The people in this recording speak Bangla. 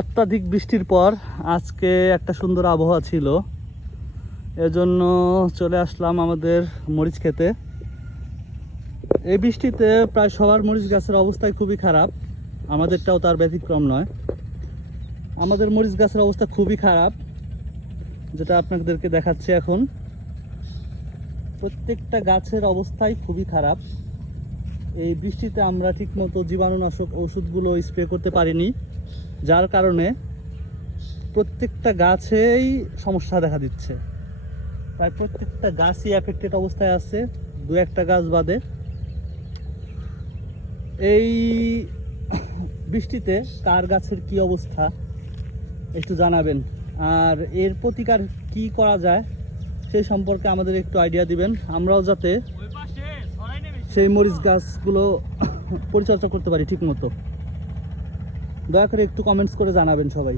অত্যাধিক বৃষ্টির পর আজকে একটা সুন্দর আবহাওয়া ছিল, এজন্য চলে আসলাম আমাদের মরিচ খেতে। এই বৃষ্টিতে প্রায় সবার মরিচ গাছের অবস্থাই খুবই খারাপ, আমাদেরটাও তার ব্যতিক্রম নয়। আমাদের মরিচ গাছের অবস্থা খুবই খারাপ, যেটা আপনাদেরকে দেখাচ্ছি এখন। প্রত্যেকটা গাছের অবস্থাই খুবই খারাপ। এই বৃষ্টিতে আমরা ঠিকমতো জীবাণুনাশক ওষুধগুলো স্প্রে করতে পারিনি, যার কারণে প্রত্যেকটা গাছেই সমস্যা দেখা দিচ্ছে। প্রায় প্রত্যেকটা গাছই অ্যাফেক্টেড অবস্থায় আছে, দু একটা গাছ বাদে। এই বৃষ্টিতে কার গাছের কি অবস্থা একটু জানাবেন, আর এর প্রতিকার কি করা যায় সেই সম্পর্কে আমাদের একটু আইডিয়া দিবেন, আমরাও যাতে সেই মরিচ গাছগুলো পরিচর্যা করতে পারি ঠিক মতো। দয়া করে একটু কমেন্টস করে জানাবেন সবাই।